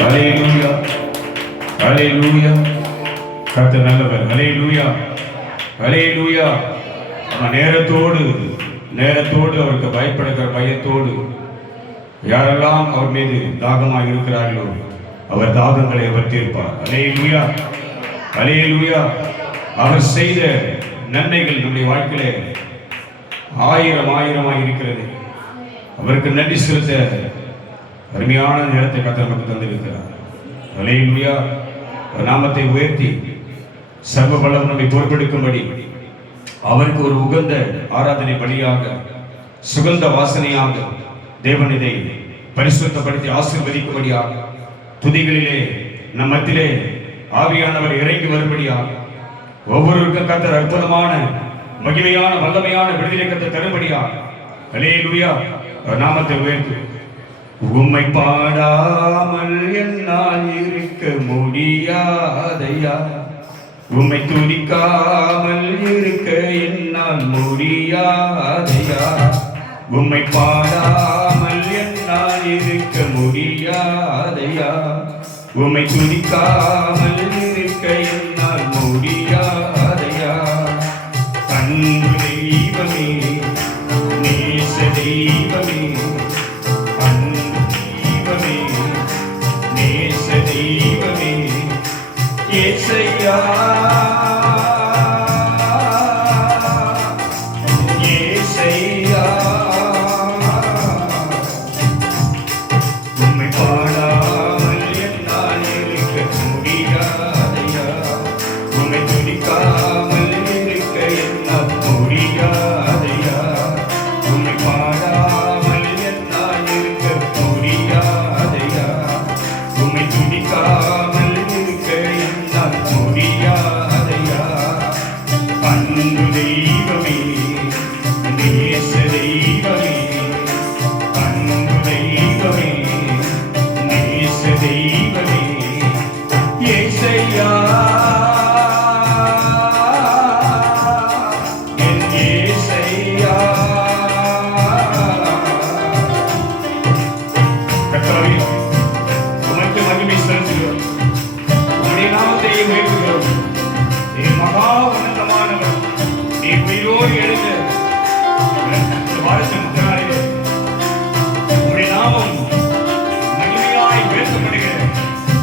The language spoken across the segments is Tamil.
ஹல்லேலூயா, ஹல்லேலூயா. கர்த்தர் நல்லவர். ஹல்லேலூயா, ஹல்லேலூயா. நேரத்தோடு அவருக்கு பயப்படுகிற பயத்தோடு யாரெல்லாம் அவர் மீது தாகமாக இருக்கிறார்களோ அவர் தாகங்களை அவர் தீர்ப்பார். ஹல்லேலூயா, ஹல்லேலூயா. அவர் செய்த நன்மைகள் நம்முடைய வாழ்க்கையிலே ஆயிரமாய் இருக்கிறது. அவருக்கு நன்றி செலுத்த அருமையான நேரத்தை கர்த்தர் நமக்கு தந்திருக்கிறார். ஹல்லேலூயா. நாமத்தை உயர்த்தி சர்வ வல்லவர் நம்மை பொறுப்பெடுக்கும்படி அவருக்கு ஒரு உகந்த ஆராதனை பலியாக சுகந்த வாசனையாக தேவன் இதை பரிசுத்தப்படுத்தி ஆசீர்வதிக்கும்படியாக துதிகளிலே நம் மத்தியிலே ஆவியானவர் இறங்கி வரும்படியாக ஒவ்வொருவருக்கும் கர்த்தர் அற்புதமான மகிமையான வல்லமையான விடுதலை கர்த்தர் தரும்படியாக ஹல்லேலூயா. நாமத்தை உயர்த்தி உம்மை பாடாமல் என்னால் இருக்க முடியாதையா, உம்மை துதிக்காமல் இருக்க என்னால் முடியாதையா, உம்மை பாடாமல் என்னால் இருக்க முடியாதையா, உம்மை துதிக்காமல் இருக்க என்னால் முடியாதையா. அன்பு தெய்வமே, நேச தெய்வமே, அன்பு தெய்வமே, நேச தெய்வமே, ஏசையா, ஏசையா. உம்மை பாடாமல் என்னால் இருக்க முடியாதையா, உம்மை துதிக்காமல் இருக்க என்னால் முடியாதையா, உம்மை பாடாமல் என்னால் இருக்க முடியாதையா, உம்மை துதிக்காமல் இருக்க என்னால் முடியாதையா. அன்பு தெய்வமே, நேச தெய்வமே, அன்பு தெய்வமே, நேச தெய்வமே, ஏசையா, என் ஏசையா. கர்த்தாவே, உமக்கு மகிமை செலுத்துகிறோம், உம்முடைய நாமத்தை உயர்த்துகிறோம். நீர் மகா உன்னதமானவர், நீர் உயிரோடு எழுந்த வாரத்தின் முன்னாலே உம்முடைய நாமம் மகிமையாய் உயர்த்தப்படுகிறது.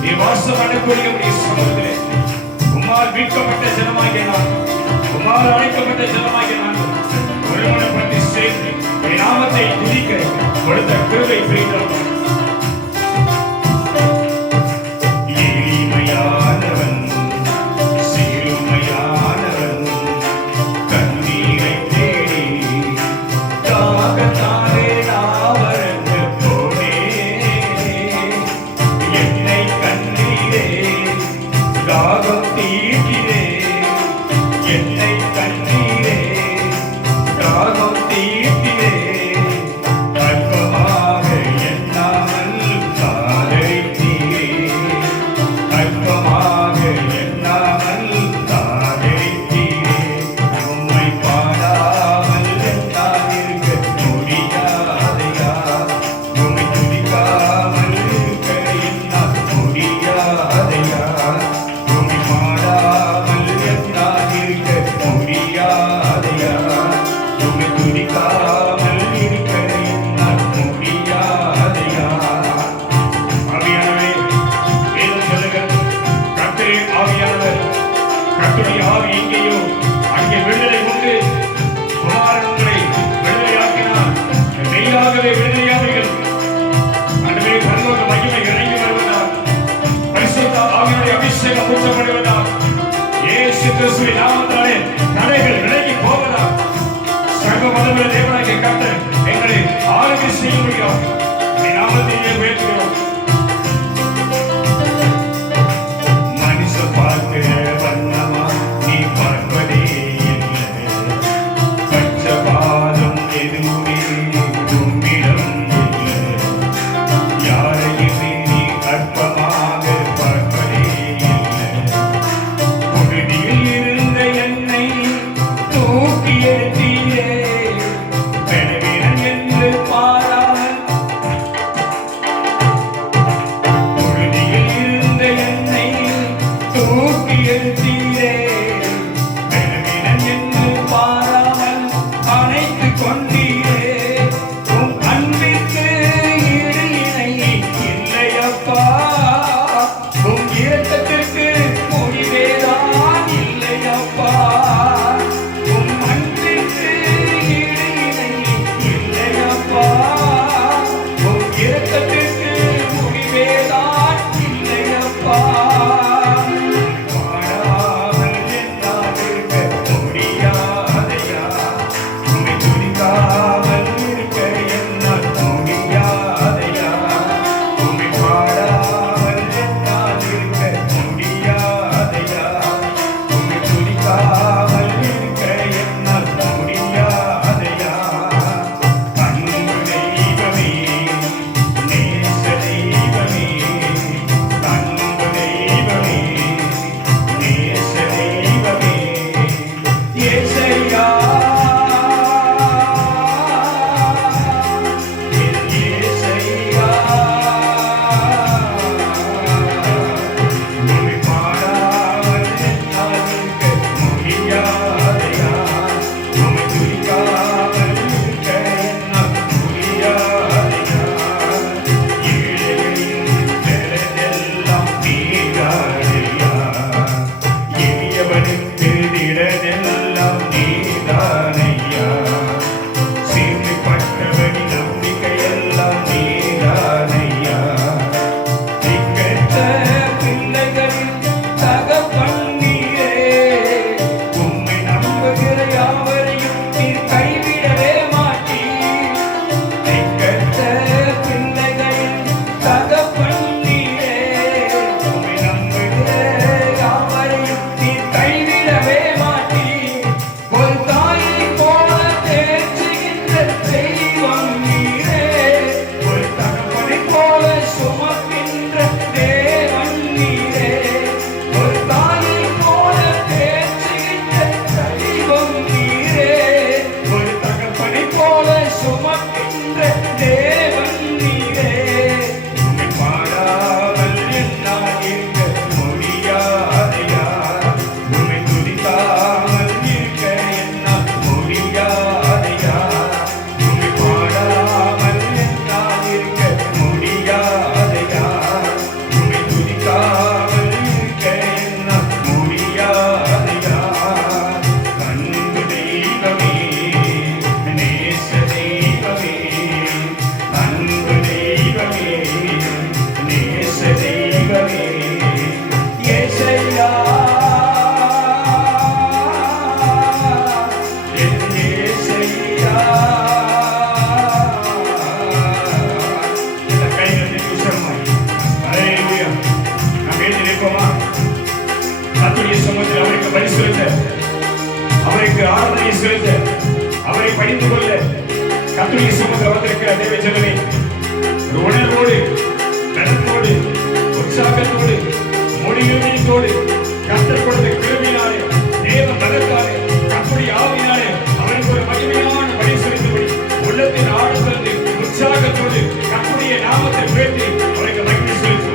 நீர் வாசம் அடையக்கூடிய உம்முடைய சமூகத்திலே உம்மால் மீட்கப்பட்ட ஜனமாகிய நான், உம்மால் அழைக்கப்பட்ட ஜனமாகிய நான் ஒருவனைப்பட்டு சேர்ந்து உம்முடைய நாமத்தை துதிக்க கொடுத்த கிருபை பெரிதளவு. எளிமையானவன், சிறுமையானவன், கண்ணீரை தேடி தாகத்தாலே நாவறந்து போனேன். என்னை கண்ணீரே தாகம் தீர்க்கிறே, என்னை கண்ணீரே தாகம் தீர்க்கிறே. அற்பமாக எண்ணாமல் காதலித்தீரே, அற்பமாக எண்ணாமல் காதலித்தீரே. உம்மை பாடாமல் என்னால் இருக்க முடியாதையா, உம்மை துதிக்காமல் இருக்க என்னால் முடியாதையா, உம்மை பாடாமல் என்னால் இருக்க முடியாதையா, உம்மை துதிக்காமல் இருக்க என்னால் முடியாதையா. ஆவியானவரே, வேதம் சொல்லுகிறது, கர்த்தரே ஆவியானவர், கர்த்தருடைய ஆவி எங்கேயோ அங்கே விடுதலை உண்டு. குமாரன் உங்களை விடுதலையாக்கினார், மெய்யாகவே விடுதலையாவீர்கள். ஆண்டவரே, பரலோக மகிமை இறங்கி வருவதால், பரிசுத்த ஆவியினுடைய அபிஷேகம் ஊற்றப்படுவதால், இயேசு கிறிஸ்துவின் நாமத்தாலே தடைகள் விலகி போவதால், சர்வ வல்லமையுள்ள தேவனாகிய கர்த்தர் எங்களை ஆளுகை செய்ய முடியும். நாமத்தையே உயர்த்துகிறோம். மனுஷ பார்க்கிற வண்ணமா நீ பார்ப்பதே இல்லை, பட்சபாதம் எதுவுமே உம்மிடம் இல்லை, யாரையுமே நீ அற்பமாக பார்ப்பதே இல்லை. புழுதியில் இருந்த என்னை தூக்கி எடுத்தீரே, பலவீனன் என்று பாராமல் செலுத்த, அவரை பணிந்து கொள்ள கர்த்தருடைய சமூகத்தில் வந்திருக்கிற தேவ ஜனமே, ஒரு உணர்வோடு, பலத்தோடு, உற்சாகத்தோடு, முடிவுகளோடு கர்த்தர் கொடுத்த கிருபையினாலே, தேவ பலத்தாலே, கர்த்தருடைய ஆவியினாலே அவருக்கு ஒரு மகிமையான பலி செலுத்தும்படி உள்ளத்தின் ஆழத்திலிருந்து உற்சாகத்தோடு கர்த்தருடைய நாமத்தை உயர்த்தி அவருக்கு மகிமை செலுத்தும்.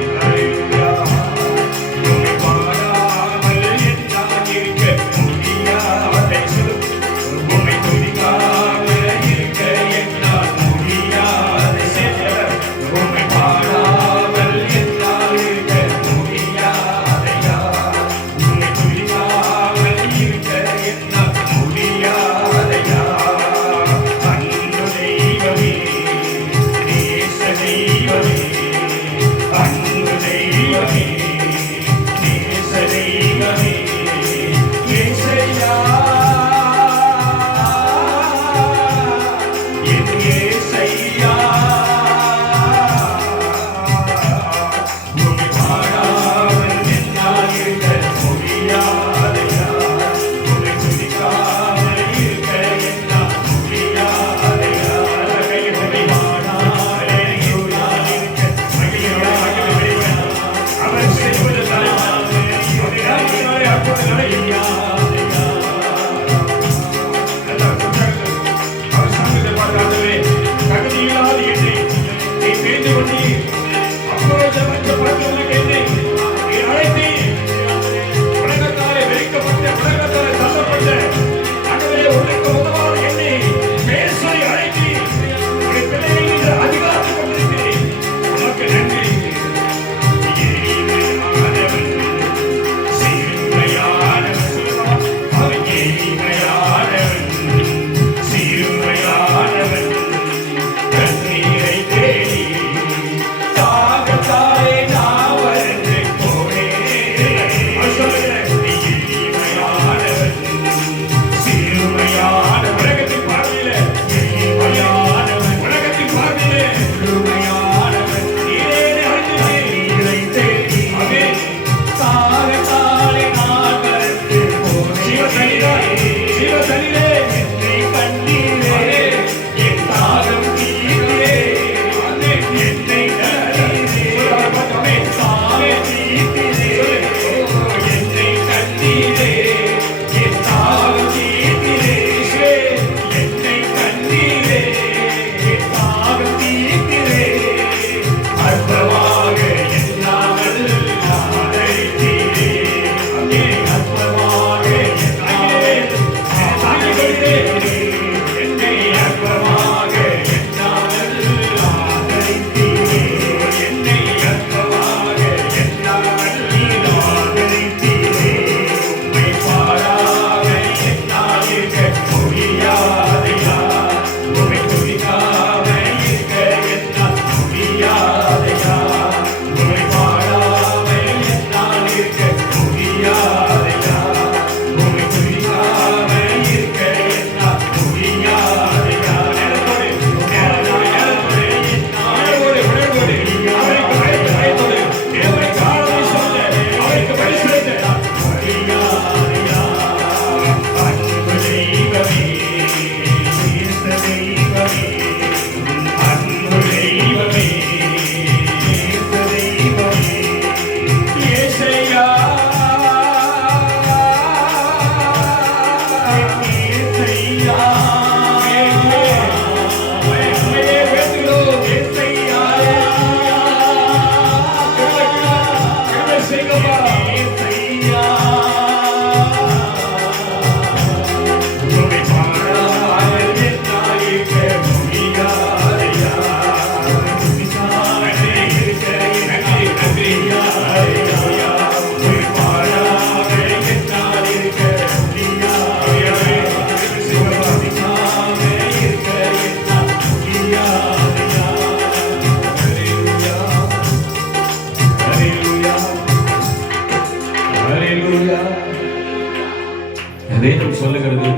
வேதம் சொல்லுகிறது,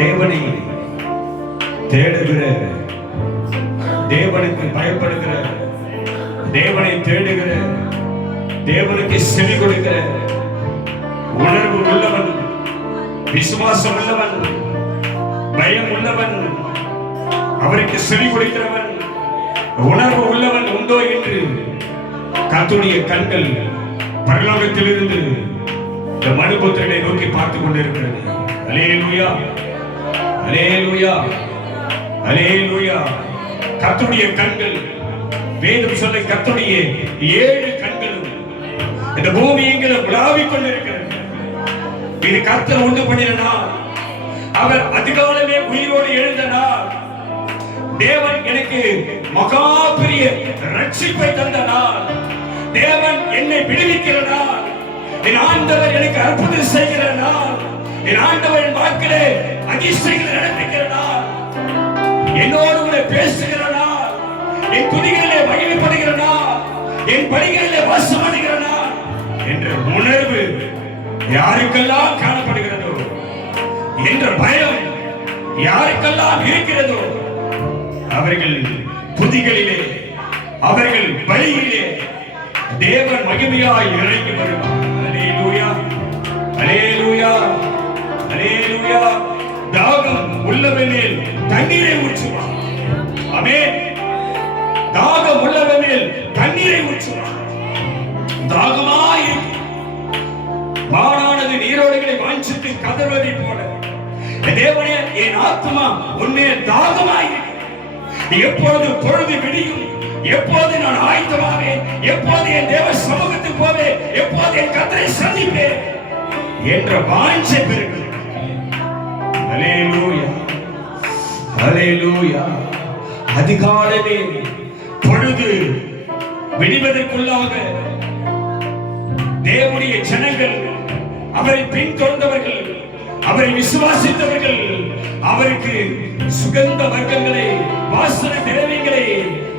தேவனை தேடுகிற, தேவனுக்கு பயப்படுகிற, தேவனை தேடுகிற, தேவனுக்கு செவி கொடுக்கிற உணர்வு உள்ளவன் விசுவாசம் உள்ளவன், பயம் உள்ளவன், அவருக்கு செவி கொடுக்கிறவன், உணர்வு உள்ளவன் உண்டோ என்று கர்த்தருடைய கண்கள் பரலோகத்திலிருந்து இந்த மனுபுத்திரனை நோக்கி பார்த்துக் கொண்டிருக்கிறது. அல்லேலூயா, அல்லேலூயா, அல்லேலூயா. கர்த்தருடைய கண்கள், வேதம் சொல்ல கர்த்தருடைய 7 கண்களும் இந்த பூமி எங்கிலும் உலாவிக் கொண்டிருக்கிறது. இது கர்த்தர் உண்டு பண்ணின நாள், அவர் அதிகாலமே உயிரோடு எழுந்த நாள், தேவன் எனக்கு மகா பெரிய ரட்சிப்பை தந்த நாள், தேவன் என்னை விடுவிக்கிற நாள், என் ஆண்டவர் எனக்கு அற்புதம் செய்கிற நாள், என் ஆண்டவர் என் வாழ்க்கையிலே அதிசயங்களை நடப்பிக்கிற நாள், என்னோடு கூட பேசுகிற நாள், என் துதிகளிலே மகிமைப்படுகிற நாள், என் பணிகளிலே வாசமடைகிற நாள் என்ற உணர்வு யாருக்கெல்லாம் காணப்படுகிறதோ, என்ற பயம் யாருக்கெல்லாம் இருக்கிறதோ, அவர்கள் துதிகளிலே, அவர்கள் பலியிலே தேவன் மகிமையாய் இறங்கி வருவார். அல்லேலூயா, அல்லேலூயா, அல்லேலூயா. தாகம் உள்ளவனில் தண்ணீரை ஊற்றுவார். ஆமென். தாகம் உள்ளவனில் தண்ணீரை ஊற்றுவார். தாகமாய் மானானது நீரோடைகளை வாஞ்சித்து கதறுவதை போல தேவனே, என் ஆத்மா உன்மேல் தாகமாய் எப்பொழுது பொழுது விடியும், எப்போது நான் ஆயத்தமாவேன், எப்போது என் தேவ சமூகத்துக்கு போவேன், எப்போது என் கர்த்தரை சந்திப்பேன் என்ற வாஞ்சை பெறுகிறது. அல்லேலூயா, அல்லேலூயா. அதிகாலமே பொழுது விடிவதற்குள்ளாக தேவனுடைய ஜனங்கள், அவரை பின்தொடர்ந்தவர்கள், அவரை விசுவாசித்தவர்கள், அவருக்கு சுகந்த வர்க்கங்களை, வாசனை திரவியங்களை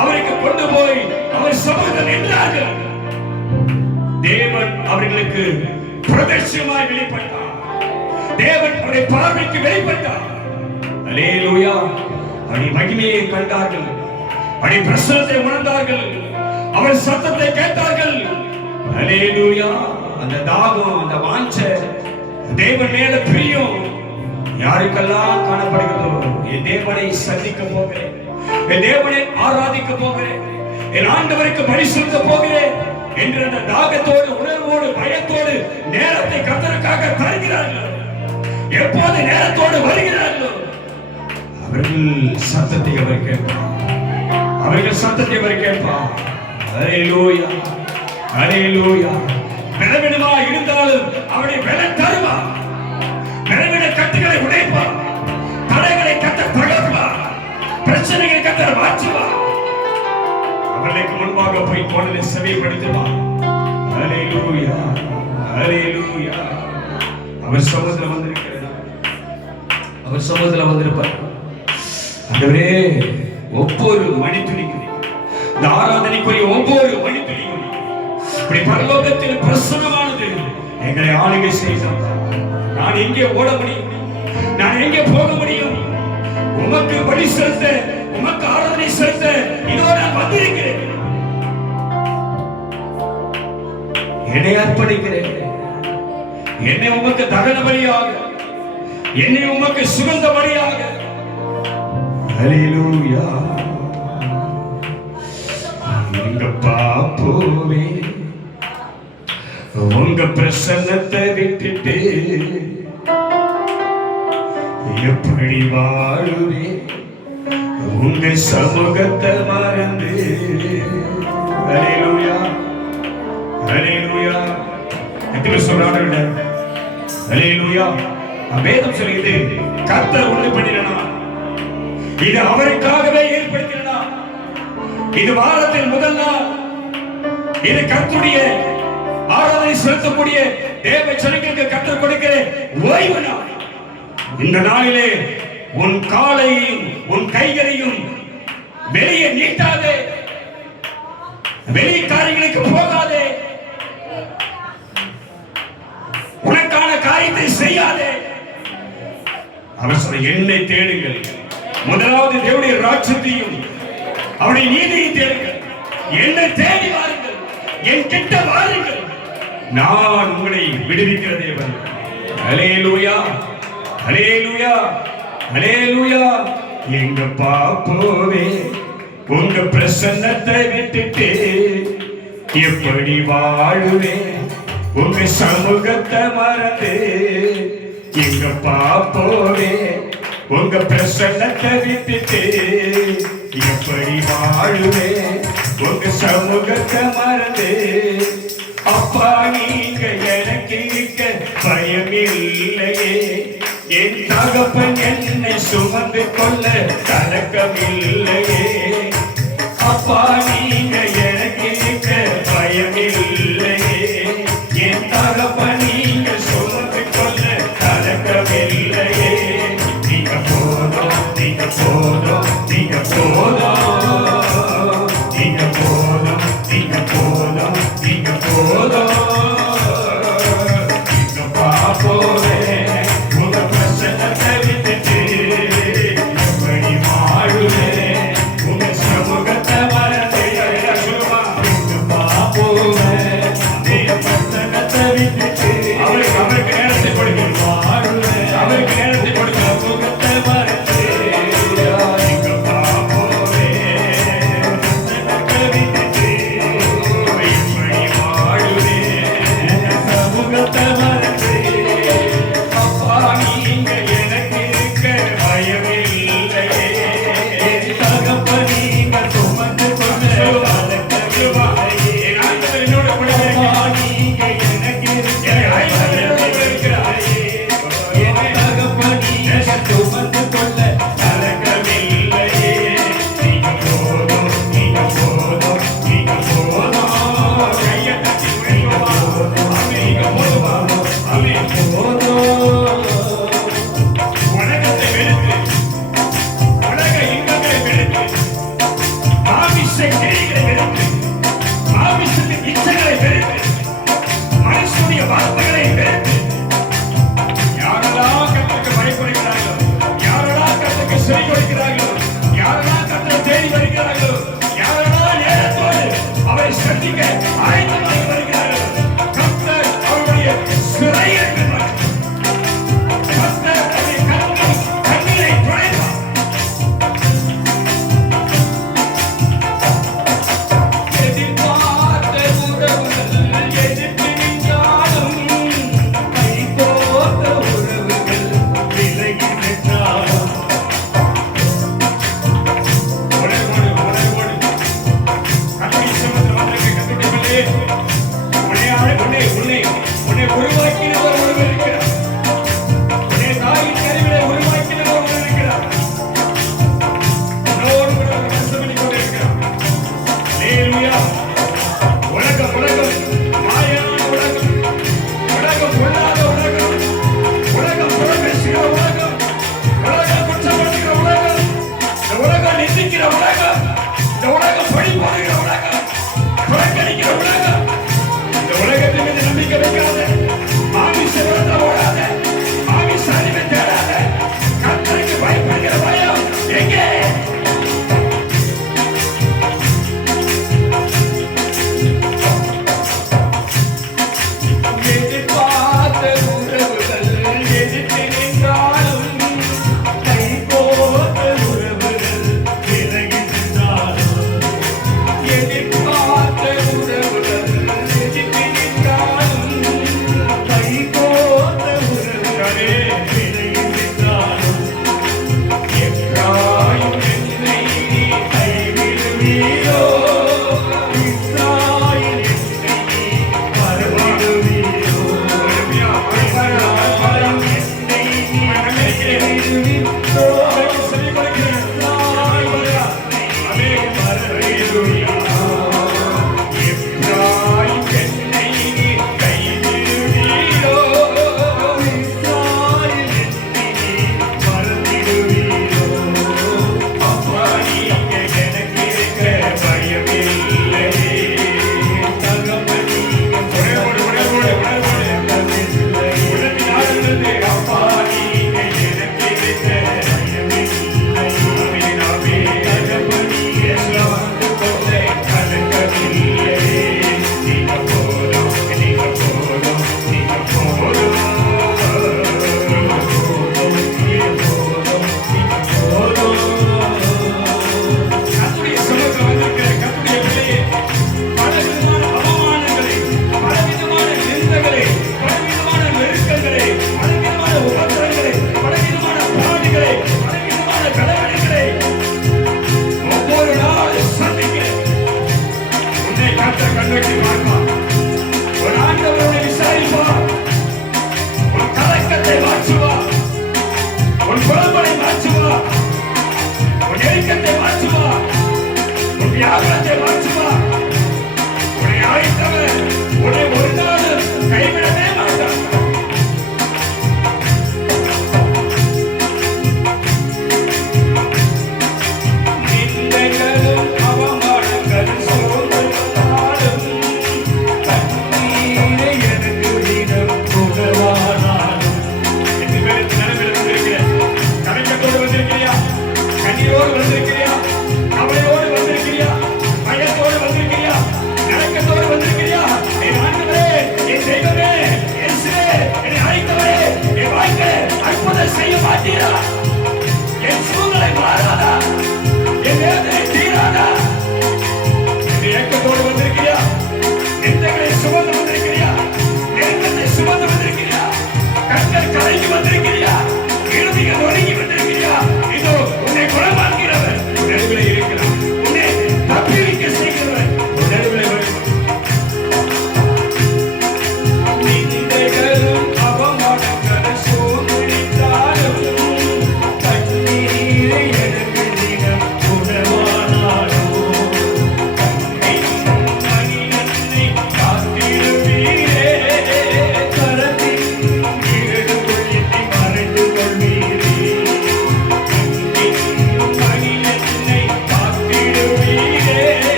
அவருக்கு கொண்டு போய் அவர் சமூகத்தில் நின்றார்கள். தேவன் அவர்களுக்கு பிரதர்ஷனமாய் வெளிப்பட்டார். தேவன் அவருடைய பார்வைக்கு வெளிப்பட்டார். அல்லேலூயா. அவருடைய மகிமையை கண்டார்கள், அவருடைய பிரசன்னத்தை உணர்ந்தார்கள், அவர் சத்தத்தை கேட்டார்கள். அல்லேலூயா. அந்த தாகம், அந்த வாஞ்சை, தேவன் மேல பிரியம் யாருக்கெல்லாம் காணப்படுகிறதோ, என் தேவனை சந்திக்க போகிறேன், என் தேவனை ஆராதிக்க போகிறேன், என் ஆண்டவருக்கு பலி செலுத்த போகிறேன் என்ற அந்த தாகத்தோடு, உணர்வோடு, பயத்தோடு நேரத்தை கர்த்தருக்காக தருகிறார்கள். எப்போது நேரத்தோடு வருகிறார்களோ அவர்கள் சத்தத்தை அவர் கேட்பார், அவர்கள் சத்தத்தை அவர் கேட்பார். அல்லேலூயா, அல்லேலூயா. பலவீனமா இருந்தாலும் அவனை பலன் தருவார். பலவீன கட்டுகளை உடைப்பார், தடைகளை கர்த்தர் தகர்ப்பார், பிரச்சனைகளை கர்த்தர் மாற்றுவார். அவர்களுக்கு முன்பாக போய் கோணலை செவிப்படுத்துவார். அல்லேலூயா, அல்லேலூயா. அவர் சமூகத்தில் வந்திருக்கிறார், அவர் சமூகத்தில் வந்திருப்பார். ஆண்டவரே, ஒவ்வொரு மணித்துளிக்கும், இந்த ஆராதனைக்குரிய ஒவ்வொரு மணித்துளிக்கும் இப்படி பரலோகத்தில் பிரசன்னமானது எங்களை ஆளுகை செய்தார். நான் எங்கே ஓட முடியும், நான் எங்கே போக முடியும்? உமக்கு பலி செலுத்த, உமக்கு ஆராதனை செலுத்த இதோ நான் வந்திருக்கிறேன். என்னை அர்ப்பணிக்கிறேன், என்னை உமக்கு தகன பலியாக, என்னை உமக்கு சுகந்த பலியாக. அல்லேலூயா. எங்க பாப்போவே, உங்க பிரசன்னத்தை விட்டுட்டு எப்படி வாழுவே, உங்க சமூகத்தை மறந்து. அல்லேலூயா, அல்லேலூயா. எத்தனை சொல்றாங்க? அல்லேலூயா. வேதம் சொல்லுது, கர்த்தர் உண்டு பண்ணினா, இது அவருக்காகவே ஏற்படுத்தினா, இது வாரத்தில் முதல் நாள், இது கர்த்தருடைய ஆராதனை செலுத்தக்கூடிய தேவ ஜனங்களுக்கு கர்த்தர் கொடுக்கிற ஓய்வு நாள். இந்த நாளிலே உன் காலையும் உன் கைகளையும் வெளியே நீட்டாதே, வெளி காரியங்களுக்கு போகாதே, உனக்கான காரியத்தை செய்யாதே. அவர் சொல்ல, என்னை தேடுங்கள், முதலாவது தேவனுடைய ராஜ்யத்தையும் அவருடைய நீதியை தேடுங்கள், என்னை தேடி வாருங்கள், என் கிட்ட வாருங்கள், நான் உங்களை விடுவிக்கிற தேவன். அல்லேலூயா. ஹல்லேலூயா, ஹல்லேலூயா. எங்க பாப்போவே உங்க பிரசன்னத்தை விட்டுட்டு எப்படி வாழுவேன் உங்க சமூகத்தை மறந்து. எங்க பாப்போவே உங்க பிரசன்னத்தை விட்டுட்டு எப்படி வாழுவேன் உங்க சமூகத்தை மறந்து. அப்பா நீங்க எனக்கு இருக்க பயமில்லையே, என் தகப்பன் என்னை சுமந்து கொள்ள கலக்கமில்லையே. அப்பா நீங்க எனக்கு இருக்க பயமில்லையே, என் தகப்பன் நீங்க சுமந்து கொள்ள கலக்கமில்லையே. நீங்க போதும், நீங்க போதும், நீங்க போதும், நீங்க போதும், நீங்க போதும், நீங்க போதும். நீங்க பாப்போவே உங்க பிரசன்னத்தை விட்டுட்டு எப்படி வாழுவேன் உங்க சமூகத்தை மறந்து. சொல்லுமா, நீங்க பாப்போவே உங்க பிரசன்னத்தை விட்டுட்டு அவருக்கு நேரத்தை கொடுக்க வாழுவேன், அவருக்கு நேரத்தை கொடுக்க சமூகத்தை மறந்து. நீங்க பாப்போவே பிரசன்னத்தை விட்டுட்டு எப்படி வாழுவேன் சமூகத்தை மறந்து. அப்பா நீங்க எனக்கு இருக்க பயமில்லையே, தகப்பன் நீங்க சுமந்து கொண்டு வளர்க்கவில்லையே. என்னோட அப்பா நீங்க எனக்கு இருக்க பயமில்லையே, என் தகப்பன் நீங்க சுமந்து கொள்ள வளர்க்கவில்லையே. நீங்க போதும், நீங்க போதும், நீங்க போதும். கையை தட்டி உயர்த்துவா. நீங்க போதுமா, நீங்க போதும். உலகத்தை வெறுத்து, உலக இன்பங்களை வெறுத்து, மாமிச கிரிகளை வெறுத்து, மாமிசத்தின் இச்சைகளை வெறுத்து, மனுஷனுடைய வார்த்தைகளை வெறுத்து, யாரெல்லாம் கர்த்தருக்கு பயப்படுகிறார்களோ, யாரெல்லாம் கர்த்தருக்கு செவி கொடுக்கிறார்களோ, யாரெல்லாம் கர்த்தரை தேடி வருகிறார்களோ, யாரெல்லாம் நேரத்தோடு அவரை சந்திக்க ஆயத்தமாகி வருகிறார்களோ, கர்த்தர் அவருடைய சிறையை பெறுவார். கர்த்தர் அவருடைய கண்ணீரை துடைப்பார். எதிர்பார்த்த உறவுகள் எதிர்த்து நின்றாலும், கைகோர்த்த உறவுகள் விலகி நின்றாலும். ஓடு, ஓடு, ஓடு, ஓடு. கர்த்தருடைய சமூகத்தில் வந்திருக்கிற கர்த்தருடைய பிள்ளையே, கர்த்தர் கண்ணுக்கு பார்ப்பார். ஒரு ஆண்டவரை விசாரிப்பார். உன் கலக்கத்தை மாற்றுவார். உன் குழம்பனை மாற்றுவார். உன் நெருக்கத்தை மாற்றுவார். உன் வியாபாரத்தை மாற்றுவார். உன்னை அழைத்தவர் உன்னை ஒரு நாள் கைவிடவே மாட்டார். நிந்தைகளும் அவமானங்களும் சோதனைகளும் கண்ணீரை எனக்கு தினம் உணவானாலும். எத்தனை பேர் இந்த நிலைமையில் வந்திருக்கிறேன்? கலக்கத்தோடு வந்திருக்கிறியா? கண்ணீரோடு வந்திருக்கிறியா? கவலையோடு வந்திருக்கிறியா? பயத்தோடு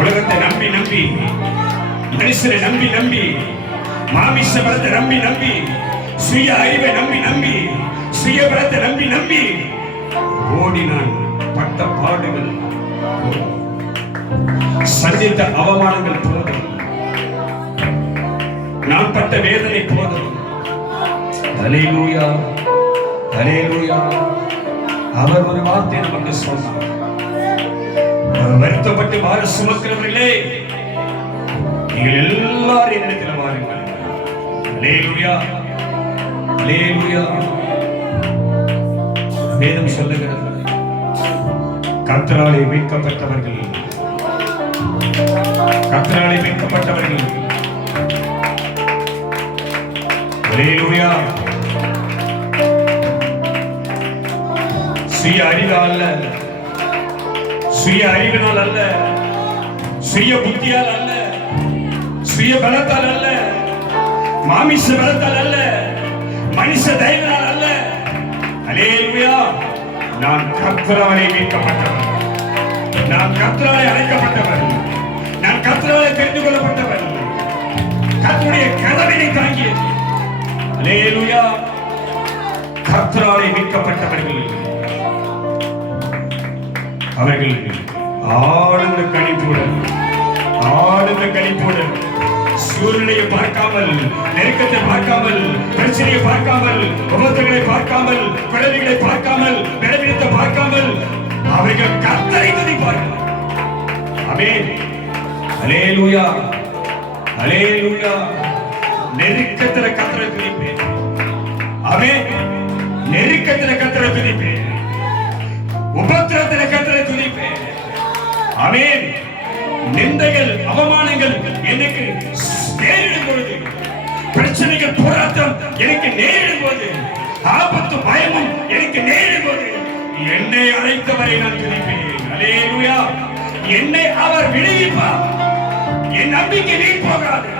உலகத்தை நம்பி நம்பி, மனுஷரை நம்பி நம்பி, மாமிச பலத்தை நம்பி நம்பி, சுய அறிவை நம்பி நம்பி, சுய பலத்தை நம்பி நம்பி ஓடி நான் பட்ட பாடுகள், சந்தித்த அவமானங்கள் போதும், நான் பட்ட வேதனை போதும். ஹல்லேலூயா, ஹல்லேலூயா. அவர் ஒரு வார்த்தை நமக்கு சொன்னார், வருத்தப்பட்டு வார சுமக்கிறவர்களே, நீங்கள் எல்லாரும் என்னிடத்தில் வாருங்கள். ஹல்லேலூயா, ஹல்லேலூயா. வேதம் சொல்லுகிறது, கர்த்தராலே மீட்கப்பட்டவர்கள், கர்த்தராலே மீட்கப்பட்டவர்கள். ஹல்லேலூயா. சுய அறிவால் அல்ல, சுய அறிவினால் அல்ல, சுய புத்தியால் அல்ல, சுய பலத்தால் அல்ல, மாமிச பலத்தால் அல்ல, மனுஷ தைரியத்தால் அல்ல. ஹல்லேலூயா. நான் கர்த்தராலே மீட்கப்பட்டவன், நான் கர்த்தராலே அழைக்கப்பட்டவன், நான் கர்த்தராலே தெரிந்து கொள்ளப்பட்டவன், கர்த்தருடைய கதவினை தாங்கியது. ஹல்லேலூயா. கர்த்தராலே மீட்கப்பட்டவர்கள் அவர்கள் ஆனந்த கழிப்புடன், ஆனந்த கழிப்புடன், சூழ்நிலையை பார்க்காமல், நெருக்கத்தை பார்க்காமல், பிரச்சனையை பார்க்காமல், உபத்திரங்களை பார்க்காமல், குழந்தைகளை பார்க்காமல், பலவீனத்தை பார்க்காமல், அவர்கள் கர்த்தரை துதிப்பார்கள். ஆமென். ஹல்லேலூயா, ஹல்லேலூயா. நெருக்கத்தில கர்த்தரை துதிப்பேன். ஆமென். நெருக்கத்தில கர்த்தரை துதிப்பேன், உபத்திரத்தில கர்த்தரை துதிப்பேன். ஆமென். நிந்தைகள், அவமானங்கள் எனக்கு நேரிடும் பொழுது, பிரச்சனைகள், போராட்டம் எனக்கு நேரிடும் போது, ஆபத்து பயமும் எனக்கு நேரிடும் போது, என்னை அழைத்தவரை நான் துதிப்பேன். ஹல்லேலூயா. என்னை அவர் விடுவிப்பார், என் நம்பிக்கை வீண் போகாது.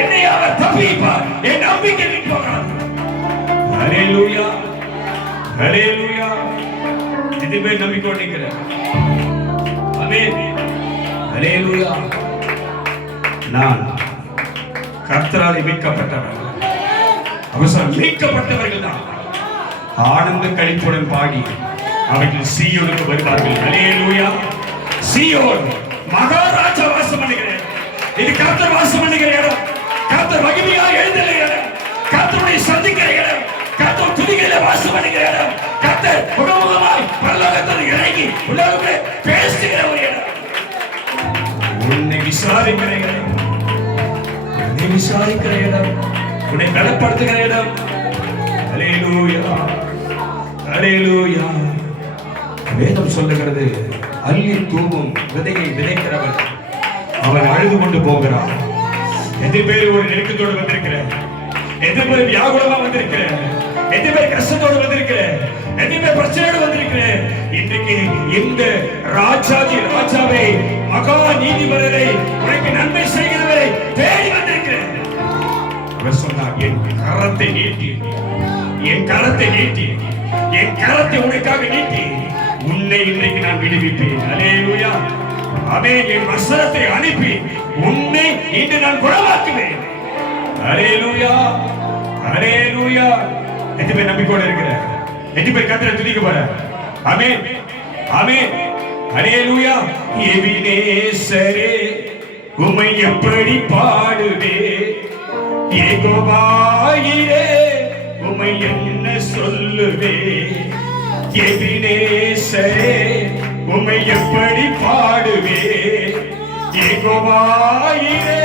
என்னை அவர் தப்புவிப்பார், என் நம்பிக்கை வீண் போகாது. ஹல்லேலூயா, ஹல்லேலூயா. இதுவே நம்பிக்கை நிற்கிறேன். ஆமென். ஹல்லேலூயா. நான் கர்த்தராலே மீட்கப்பட்டவன், அவசரம் மீட்கப்பட்டவர்கள் தான் ஆனந்த களிப்புடன் பாடி அவர்கள் சீயோனுக்கு வருவார்கள். ஹல்லேலூயா. சீயோன் மகாராஜா வாசம் பண்ணுகிற, இது கர்த்தர் வாசம் பண்ணுகிற இடம், கர்த்தர் மகிமையாக எழுந்துள்ள இடம், கர்த்தருடைய சந்திக்கிற இடம், கர்த்தர் துதிகளிலே வாசம் பண்ணுகிற இடம், கர்த்தர் முகமுகமாய் பரலோகத்தில் இறங்கி உலகமே பேசுகிற ஒரு இடம். உன்னை விசாரிக்கிற இடம், உன்னை விசாரிக்கிற இடம், உன்னை பலப்படுத்துகிற இடம். ஹல்லேலூயா, ஹல்லேலூயா. வேதம் சொல்லுகிறது, அள்ளி தூவும் விதையை விதைக்கிறவன் அவன் அழுது கொண்டு போகிறான். எத்தனை பேர் ஒரு நெருக்கத்தோடு வந்திருக்கிற, எத்தனை பேர் வியாகுலமா வந்திருக்கிற, எத்தனை பேர் கஷ்டத்தோடு வந்திருக்கிற, எத்தனை பேர் பிரச்சனையோடு வந்திருக்கிற, இன்றைக்கு இந்த ராஜாதி ராஜாவை, மகா நீதிபதியை, உனக்கு நன்மை செய்கிறவரை தேடி வந்திருக்கிறேன். அவர் சொன்னார், என் கரத்தை நீட்டி, என் கரத்தை நீட்டி, என் கரத்தை உனக்காக நீட்டி உன்னை இன்றைக்கு நான் விடுவிப்பேன். ஹல்லேலூயா. ஆமென். என் வசனத்தை அனுப்பி உன்னை இன்று நான் குணமாக்குவேன். ஹல்லேலூயா, ஹல்லேலூயா. எத்தனை பேர் நம்பிக்கையோட இருக்கிற, எத்தனை பேர் கர்த்தரை துதிக்க போற? ஆமென், ஆமென். ஹல்லேலூயா. எபினேசரே உம்மை எப்படி பாடுவே, யெகோவாயிரே உம்மை என்ன சொல்லுவே, எபினேசரே உம்மை எப்படி பாடுவே, யெகோவாயிரே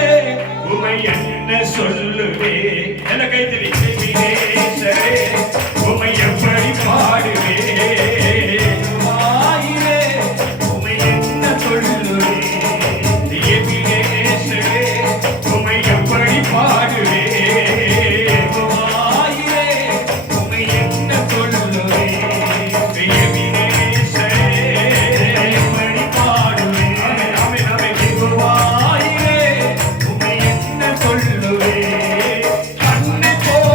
உம்மை என்ன சொல்லுவே. என்ன கைத்தறி. எபினேசரே உம்மை எப்படி பாடுவே, யெகோவாயிரே உம்மை என்ன சொல்லுவே, எபினேசரே உம்மை எப்படி பாடுவே, யெகோவாயிரே உம்மை என்ன சொல்லுவே, எபினேசரே எப்படி பாடுவே. ஆமென், ஆமென், ஆமென். யெகோவாயிரே உம்மை என்ன சொல்லுவே, கண்ணை போல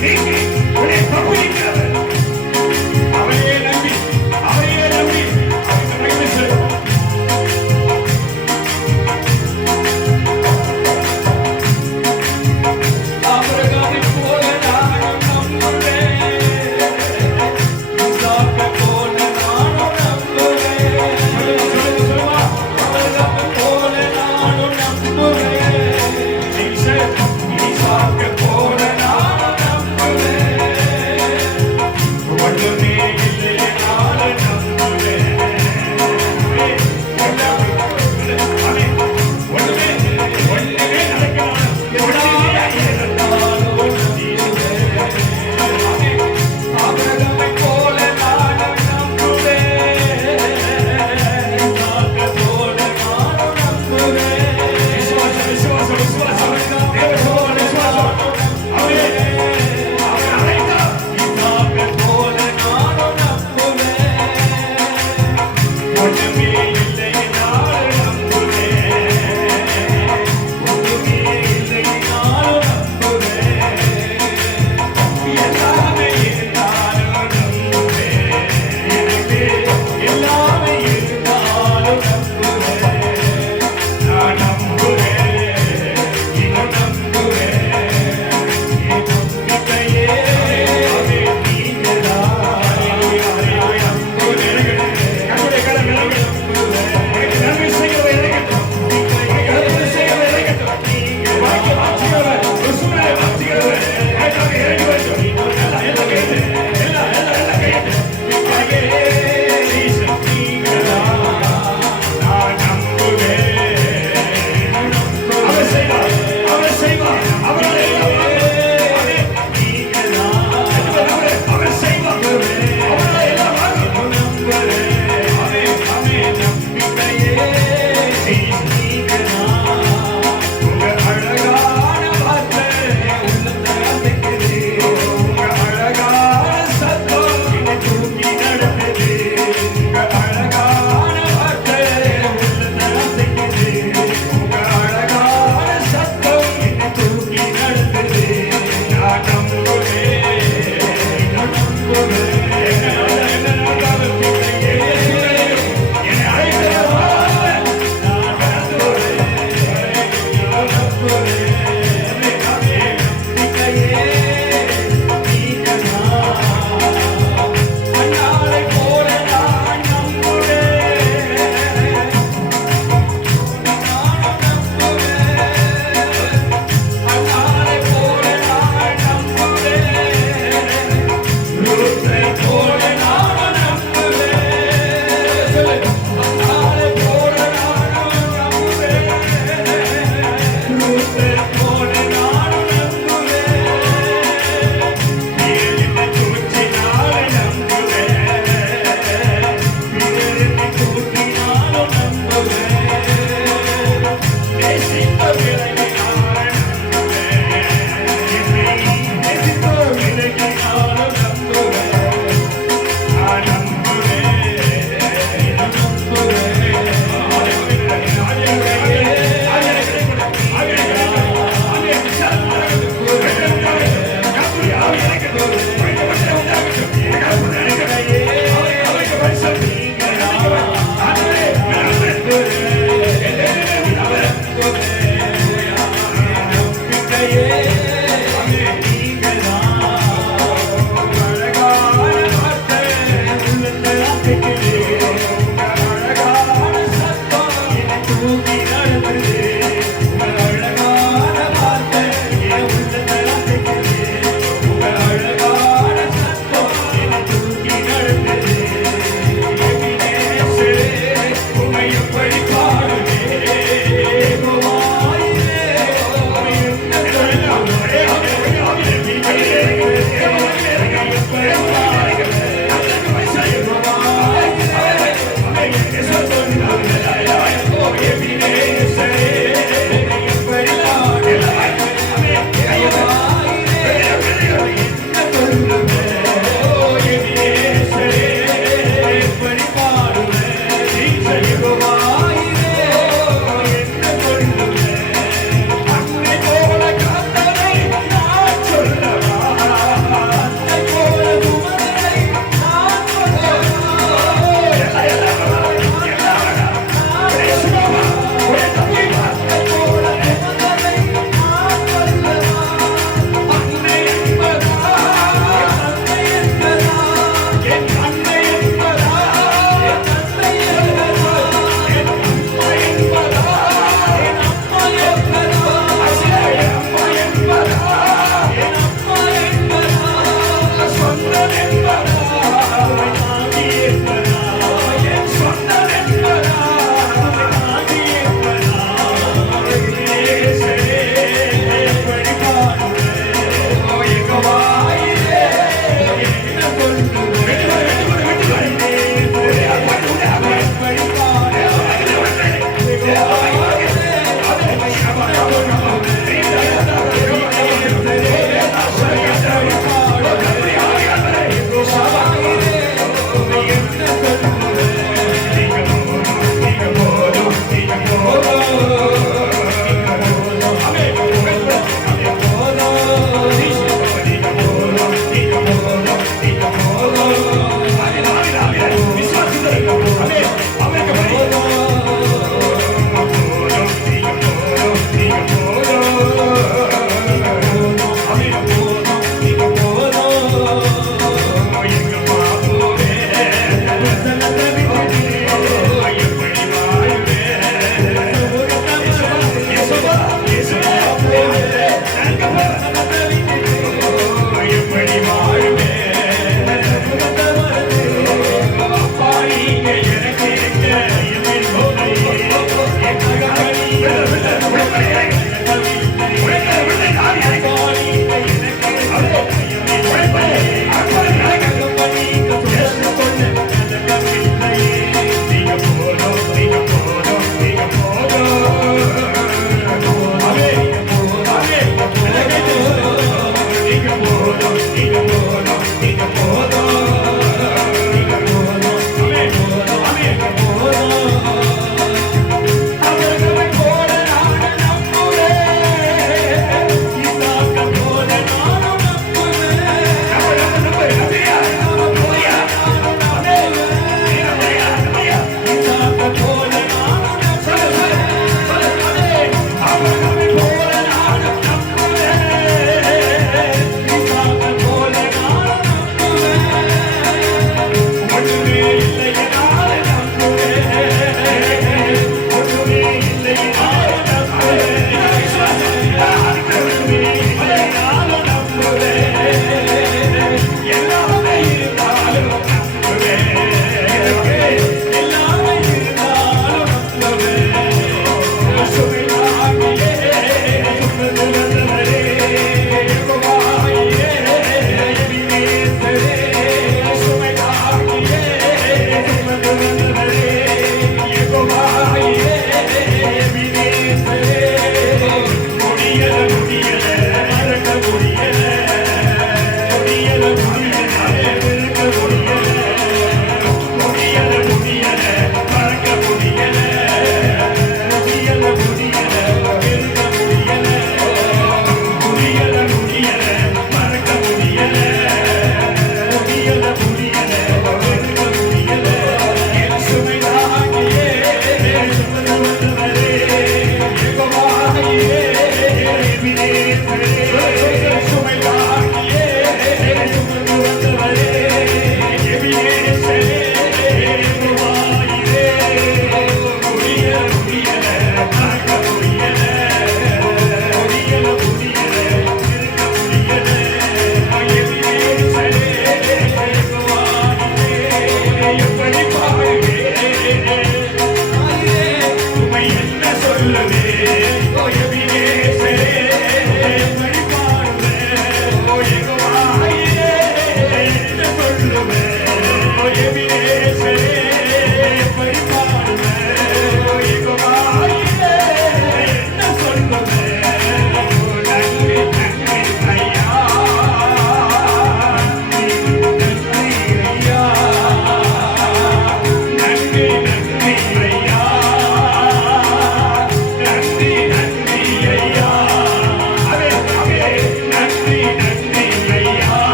நீக்கி உன்னை தப்புவிக்கிறவர். அவரையே நம்பி அவருக்கு நன்றி செலுத்து. ஆபிரகாமைப் போல நானும் நம்புவேன். ஈசாக்கைப் போல நானும் நம்புவேன். சொல்லுமா ஆபிரகாமைப் போல நானும் நம்புவேன். ஈசாக்கைப் போல நானும் நம்புவேன்.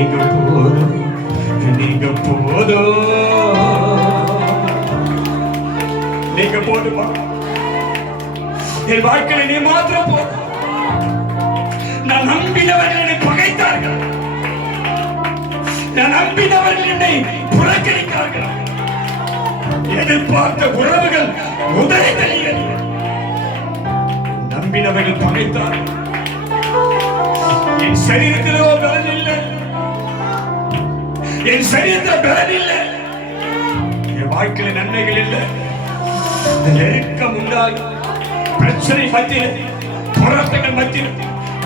நீங்க போதும், நீங்க போதும், நீங்க போதுமா? என் வாழ்க்கையில நீ மாத்திரம் போதும். நான் நம்பினவர்கள் என்னை பகைத்தார்கள், நான் நம்பினவர்கள் என்னை புறக்கணித்தார்கள், எதிர்பார்த்த உறவுகள் உதறி தள்ளியது, நம்பினவர்கள் பகைத்தார்கள். என் சரீரத்திலோ பலன் இல்லை, என் சரீரத்தில் பலன் இல்லை, என் வாழ்க்கையில நன்மைகள் இல்லை. நெருக்கம் உண்டாகி பிரச்சனை மத்தியில், போராட்டங்கள் மத்தியில்,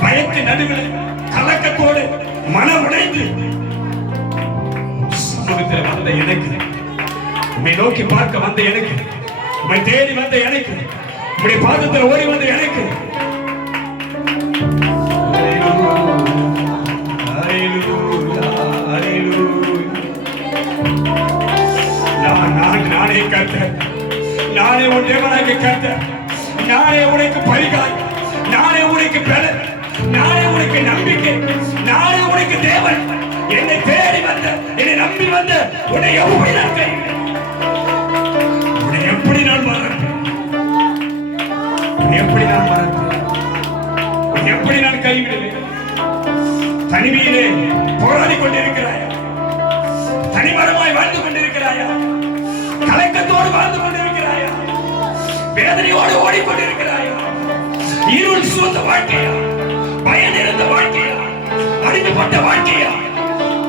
பயத்தின் நடுவில், கலக்கத்தோடு மனம் உடைந்து சமூகத்தில் வந்த எனக்கு, உம்மை நோக்கி பார்க்க வந்த எனக்கு, உம்மை தேடி வந்த எனக்கு, உம்முடைய பாதத்தில் ஓடி வந்த எனக்கு, நானே கர்த்தர், நானே உன் தேவனாகிய கர்த்தர், நானே உனக்கு பரிகாரி, நானே உனக்கு பலன், நானே உனக்கு நம்பிக்கை, நானே உனக்கு தேவன். என்னை தேடி வந்த, என்னை நம்பி வந்த உன்னை எப்படி நான் கைவிடுவேன்? உன்னை எப்படி நான் மறப்பேன்? எப்படி நான் மறப்பேன்? எப்படி நான் கைவிடுவேன்? தனிமையிலே போராடி கொண்டிருக்கிறாயா? தனிமரமாய் வாழ்ந்து கொண்டிருக்கிறாயா? கலக்கத்தோடு வாழ்ந்து கொண்டிருக்கிறாயா? வேதனையோடு ஓடிக்கொண்டிருக்கிறாயா? இருள் சூழ்ந்த வாழ்க்கையா? பயன் இருந்த வாழ்க்கையா? அடிமைப்பட்ட வாழ்க்கையா?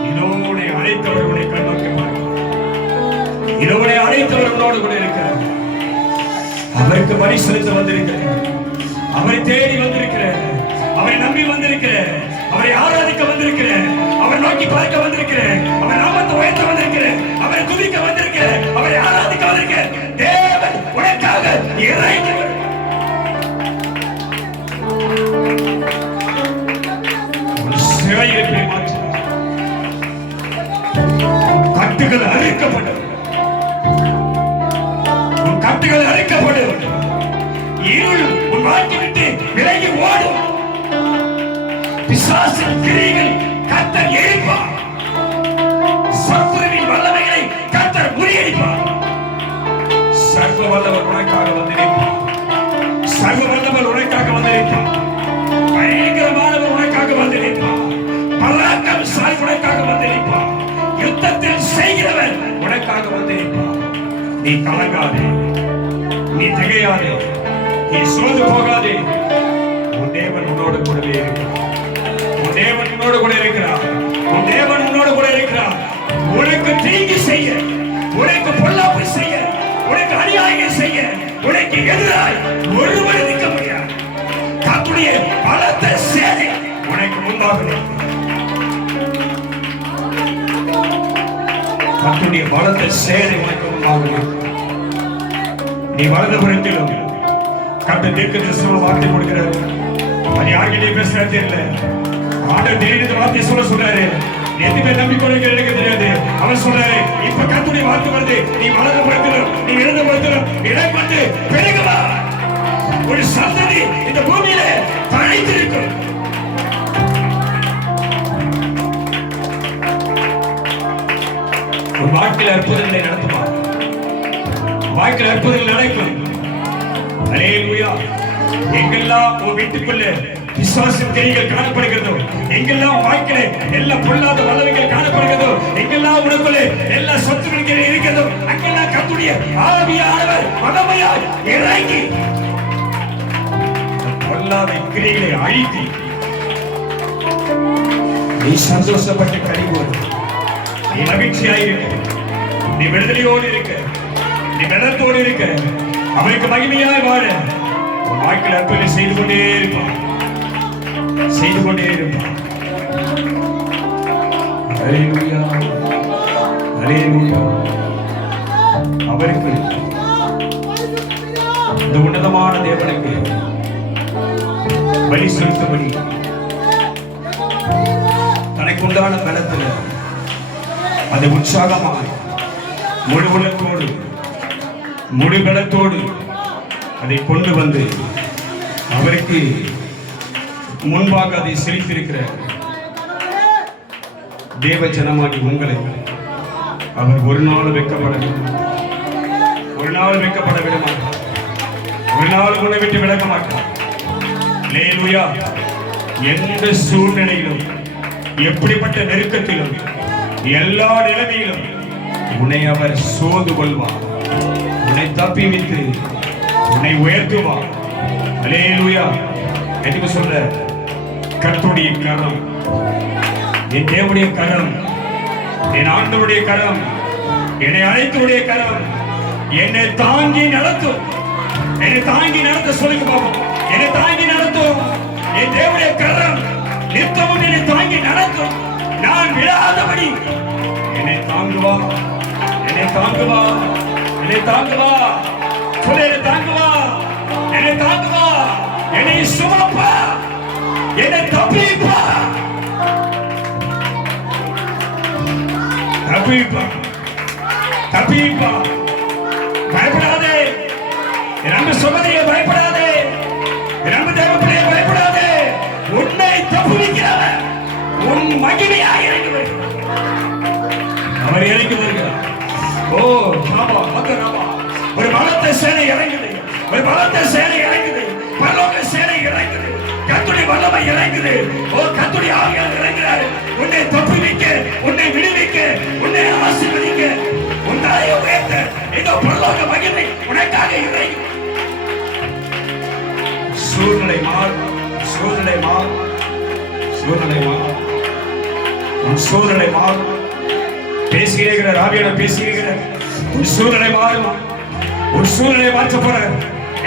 இதோடு அழைத்தவர்களை கண்ணோக்கி பார்க்கிறார். இதோடு அழைத்தவர்களோடு கூட இருக்கிறார். அவருக்கு பலி செலுத்த வந்திருக்கிறார், அவரை தேடி வந்திருக்கிறார், அவரை நம்பி வந்திருக்கிறேன், அவரை ஆராதிக்க வந்திருக்கிறேன், அவரை நோக்கி பார்க்க வந்திருக்கிறேன், அவர் நாமத்தை உயர்த்த வந்திருக்கிறேன், அவரை துதிக்க வந்திருக்கிறேன், அவரை ஆராதிக்க வந்திருக்கிறேன். தேவன் உனக்காக இறங்கி சிறையிருப்பை மாற்றி கட்டுகள் அறுக்கப்படும், உன் கட்டுகள் அறுக்கப்படும், இருள் உன் வாழ்க்கை விட்டு விலகி ஓடும், பிசாசின் கிரியைகள் கர்த்தர் எரிப்பார், சத்துருவின் வல்லமைகளை கர்த்தர் முறியடிப்பார். சர்வ வல்லவர் உனக்காக வந்து நிற்பார், சர்வ வல்லவர் உனக்காக வந்து நிற்பார், பயங்கரமானவர் உனக்காக வந்து நிற்பார், பராக்கிரமசாலி உனக்காக வந்து நிற்பார், யுத்தத்தில் செய்கிறவர் உனக்காக வந்து நிற்பார். நீ கலங்காதே, நீ திகையாதே, நீ சோர்ந்து போகாதே. உன் தேவன் உன்னோடு கூடவே இருக்கிறார், உன் தேவன் உன்னோடு கூட இருக்கிறார், உன் தேவன் உன்னோடு கூட இருக்கிறார். உனக்கு தீங்கு செய்ய, உனக்கு பொல்லாப்பு செய்ய, உனக்கு அநியாயம் செய்ய, உனக்கு எதிராய் ஒருவர் நிற்க முடியாது. கர்த்தருடைய பலத்த சேனை உனக்கு முன்பாக நிற்கும். கர்த்தருடைய பலத்த சேனை உனக்கு முன்பாக நிற்கும். நீ வலதுபுறத்திலும் கர்த்தர் தீர்க்கதரிசன வார்த்தை கொடுக்கிறார். அது யார்கிட்டே பேசுறது தெரியல, ஆண்டவர் திடீர்னு வார்த்தை சொல்றாரு. எதுவுமே நம்பிக்கொள்ளுங்க எனக்கு தெரியாது. அவர் சொல்றாரு, இப்ப கர்த்தருடைய வார்த்தை வருது, நீ வலதுபுறத்திலும் நீ இடதுபுறத்திலும் இடப்பட்டு பெருகுவா. ஒரு சந்ததி இந்த பூமியில தழைத்திருக்கும். ஒரு வாழ்க்கையில் அற்புதங்களை நடத்துமா, வாழ்க்கையில் அற்புதங்கள் நடக்கும். அல்லேலூயா. எங்கெல்லாம் உன் வீட்டுக்குள்ள விசுவாசம் கிரியைகள் காணப்படுகிறதோ, எங்கெல்லாம் வாழ்க்கையில எல்லா பொல்லாத வல்லமைகள் காணப்படுகிறதோ, எங்கெல்லாம் உனக்குள்ள எல்லா சொத்துக்கள் இருக்கிறதோ, அங்கெல்லாம் கர்த்தருடைய ஆவியானவர் வல்லமையாய் இறங்கி பொல்லாத கிரியைகளை அழித்து நீ சந்தோஷப்பட்டு கழிவோடு, நீ மகிழ்ச்சியாயிருக்க, நீ விடுதலையோடு இருக்க, நீ பலத்தோடு இருக்க, அவருக்கு மகிமையாய் வாழ உன் வாழ்க்கையில் அற்புதங்களை செய்து கொண்டே இருப்பான், செய்து கொண்டே இருப்பான். அல்லேலூயா, அல்லேலூயா. அவருக்கு இந்த உன்னதமான தேவனுக்கு பலி செலுத்தும்படி தனக்குண்டான பலத்தில் அதை உற்சாகமாக முழு உலகத்தோடு முழு பலத்தோடு அதை கொண்டு வந்து அவருக்கு முன்பாக அதை செலுத்தியிருக்கிற தேவ ஜனமாகி உங்களை அவர் ஒரு நாள் வெட்கப்பட விட மாட்டார். ஒரு நாள் உன்னை விட்டு விலக மாட்டார். அல்லேலூயா. எந்த சூழ்நிலையிலும், எப்படிப்பட்ட நெருக்கத்திலும், எல்லா நிலைமையிலும் உன்னை அவர் சோது கொள்வார். உன்னை தப்பிவித்து உன்னை உயர்த்துவார். அல்லேலூயா. எதுக்கு சொல்ற? கர்த்தருடைய கரம், என் தேவனுடைய கரம், என் ஆண்டவருடைய கரம், என்னை அழைத்தவருடைய கரம் என்னை தாங்கி நடத்தும். என்னை தாங்கி நடத்த சொல்லுங்க பாப்போம். என்னை தாங்கி நடத்தும். என் தேவனுடைய கரம் நித்தமும் என்னை தாங்கி நடத்தும். நான் விடாதபடி என்னை தாங்குவா, என்னை தாங்குவா, என்னை தாங்குவா. சொல்ல, என்னை தாங்குவா, என்னை தாங்குவா, என்னை சுமப்பா, என்னை தப்பிப்பா, தப்பிப்பா, தப்பிப்பா. பயப்படாதே என் அன்பு சகோதரியே, பயப்படாதே என் அன்பு தேவ பிள்ளையே, பயப்படாதே. உன்னை தப்புவிக்கிறவர் உன் மகிமையாக இறங்கி வருகிறார். அவர் இறங்கி வருகிறார். ஓ ராமா, மக ராமா. ஒரு பலத்த சேனை இறங்குது, ஒரு பலத்த சேனை இறங்குது, பரலோக சேனை இறங்குது, கர்த்தருடைய வல்லமை இறங்குது. ஓ கர்த்தருடைய ஆவியானவர் இறங்குறாரு. உன்னை தப்புவிக்க, உன்னை விடுவிக்க, உன்னை ஆசீர்வதிக்க, உன்னை உயர்த்த இதோ பரலோக மகிமை உனக்காக இறங்கி. சூழ்நிலை மாறும், சூழ்நிலை மாறும், சூழ்நிலை மாறும், உன் சூழ்நிலை மாறும். பேசியிருக்கிறார் ஆவியானவர், பேசியிருக்கிறார். உன் சூழ்நிலை மாறும், உன் சூழ்நிலை மாற்ற போற.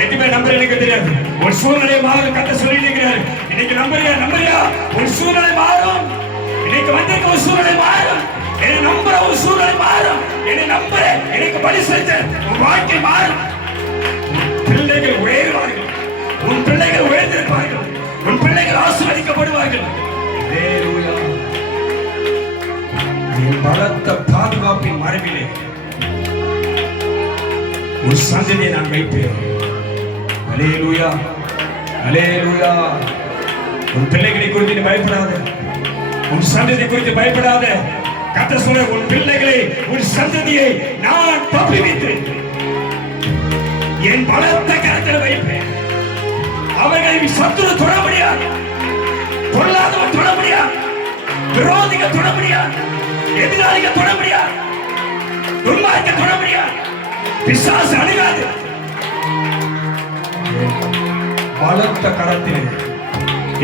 எதுவுமே நம்பர் எனக்கு தெரியாது. ஒரு சூழ்நிலை மாறும் கத்த சொல்லியிருக்கிறார். இன்னைக்கு நம்புறியா? ஒரு சூழ்நிலை மாறும். இன்னைக்கு வந்திருக்க ஒரு சூழ்நிலை மாறும். என்னை நம்புற ஒரு சூழ்நிலை மாறும். என்னை நம்புற, எனக்கு பலி செலுத்த உன் வாழ்க்கை மாறும். உன் பிள்ளைகள் உயர்வார்கள், உன் பிள்ளைகள் உயர்ந்திருப்பார்கள், உன் பிள்ளைகள் ஆசீர்வதிக்கப்படுவார்கள். அல்லேலூயா. என் பலத்த பாதுகாப்பின் மறைவிலே ஒரு சந்ததியை நான் வைப்பேன். அல்லேலூயா, அல்லேலூயா. உன் பிள்ளைகளை குறித்து நீ பயப்படாத, உன் சந்ததி குறித்து பயப்படாத. கர்த்தர் சொல்ற, உன் பிள்ளைகளை, உன் சந்ததியை நான் தப்புவித்து என் பலத்த கரத்தில் வைப்பேன். அவர்களை சத்துரு தொட முடியாது, பொல்லாதவன் தொட முடியாது, விரோதிகள் தொட முடியாது, எதிராளிகள் தொட முடியாது, துன்மார்க்கர் தொட முடியாது, பிசாசு அணுகாது. பலத்த கரத்திலே,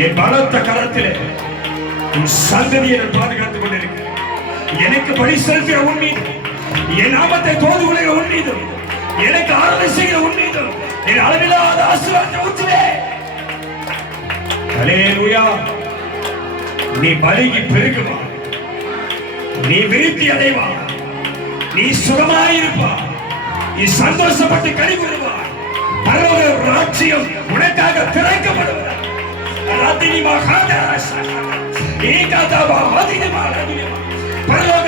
என் பலத்த கரத்திலே உன் சந்ததியை நான் பாதுகாத்துக் கொண்டிருக்கிறேன். எனக்கு பலி செலுத்துகிற உன் மீது, என் நாமத்தை தோது கொள்கிற உன் மீது, எனக்கு ஆராதனை செய்கிற உன் மீது என் அளவில்லாத ஆசீர்வாதத்தை ஊற்றுவேன். அல்லேலூயா. நீ பலுகி பெருகுவா, நீ விருத்தி அடைவா, நீ சுகமாயிருப்பா, நீ சந்தோஷப்பட்டு கனி கூறுவா. பரலோக ராஜ்யம் உனக்காக திறக்கப்படுவதா. ரத்தினி மகாதராசா ஏகாதவா மதினமா ரதினமா. பரலோக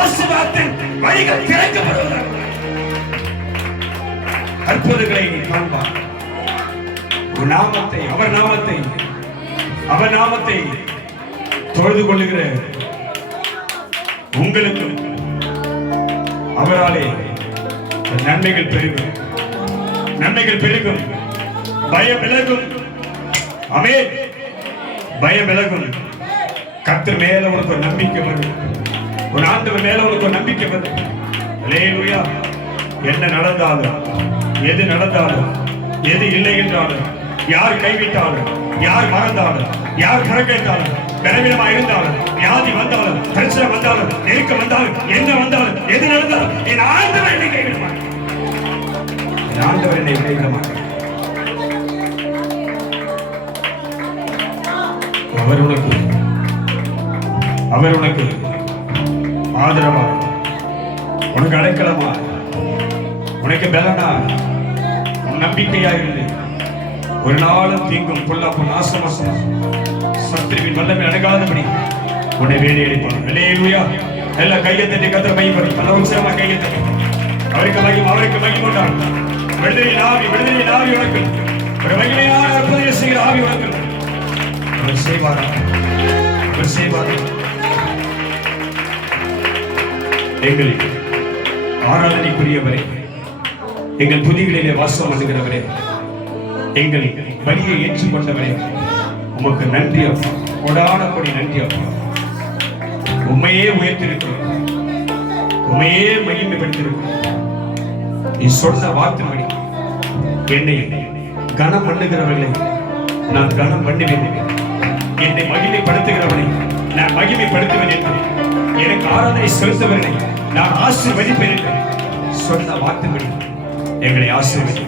ஆசீர்வாதத்தின் வழிகள் திறக்கப்படுவதா. அற்புதங்களை நீ காண்பாய். ஒரு நாமத்தை, அவர் நாமத்தை, அவர் நாமத்தை தொழுது கொள்ளுகிற உங்களுக்கும் அவராலே நன்மைகள் பெருகும், நன்மைகள் பெருகும், பயம் விலகும். ஆமென். பயம் விலகும். கர்த்தர் மேல உனக்கு ஒரு நம்பிக்கை வரும், உன் ஆண்டவர் மேல உனக்கு ஒரு நம்பிக்கை வரும். அல்லேலூயா. என்ன நடந்தாலும், எது நடந்தாலும், எது இல்லை என்றாலும், யார் கைவிட்டாலும், யார் மறந்தாலும், யார் புறக்கணித்தாலும், பலவீனமாக இருந்தாலும், வியாதி வந்தாலும், பிரச்சனை வந்தாலும், நெருக்கம் வந்தாலும், என்ன வந்தாலும், எது நடந்தாலும், என் ஆண்டவர் என்னை கைவிட மாட்டார். என் ஆண்டவர் என்னை கைவிட மாட்டார். அவர் உனக்கு ஆதரவா, உனக்கு அடைக்கலமா, உனக்கு பலனா, உன் நம்பிக்கையா இருந்து ஒரு நாளும் தீங்கும் பொல்லாப்பு நாசமாசம் சத்துருவின் வல்லமை அணுகாதபடி உன்னை வேலையடிப்பார். அல்லேலூயா. எல்லாம் கையை தட்டி கர்த்தர் மகிமைப்படும். நல்ல உற்சாகமா கையை தட்டி அவருக்கு மகிமை கொண்டார். விடுதலையின் ஆவி, விடுதலையின் ஆவி உனக்கு, ஒரு மகிமையான அற்புதம் செய்கிற ஆவி உனக்கு. அவர் செய்வாரா? அவர் செய்வாரா? எங்கள் ஆராதனைக்குரியவரே, எங்கள் துதிகளிலே வாசம் பண்ணுகிறவரே, எங்கள் பலியை ஏற்றுக்கொண்டவரே, உமக்கு நன்றி அப்பா. கொடான கொடி நன்றி அப்பா. உண்மையே உயர்த்திருக்கிறோம், உண்மையே மகிமைப்படுத்திருக்கிறோம். நீ சொன்ன வார்த்தைப்படி என்னை கனம் பண்ணுகிறவர்களை நான் கனம் பண்ணுவேன், என்னை மகிமைப்படுத்துகிறவனை நான் மகிமைப்படுத்துவேன் என்று, எனக்கு ஆராதனை செலுத்துவதை நான் ஆசீர்வதிப்பேன் என்று சொன்ன வார்த்தைப்படி எங்களை ஆசீர்வதி.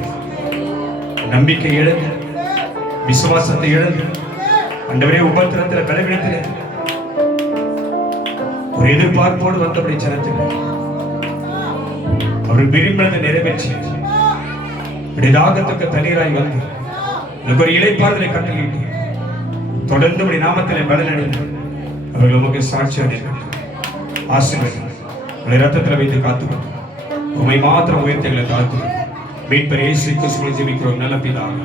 நம்பிக்கை இழந்து, விசுவாசத்தை இழந்து, ஆண்டவரே உபத்திரத்தில் பலவீனத்தில் ஒரு எதிர்பார்ப்போடு வந்தபடி ஜனத்தில் அவர் விரும்பினதை நிறைவேற்றி தாகத்துக்கு தண்ணீராய் வந்து எனக்கு ஒரு இளைப்பாறுதலை கட்டளையிட்டு தொடர்ந்து உடைய நாமத்திலே பலனடைந்து அவர்கள் உமக்கு சாட்சியாக ஆசீர்வதி. உடைய ரத்தத்தில் வைத்து காத்துக்கொண்டு உண்மை மாத்திரம் உயர்த்தங்களை தாழ்த்து மீட்பர் இயேசு கிறிஸ்துவின் ஜெபிக்கிறோம் நல்ல பிதாவே.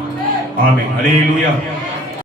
ஆமென். அல்லேலூயா.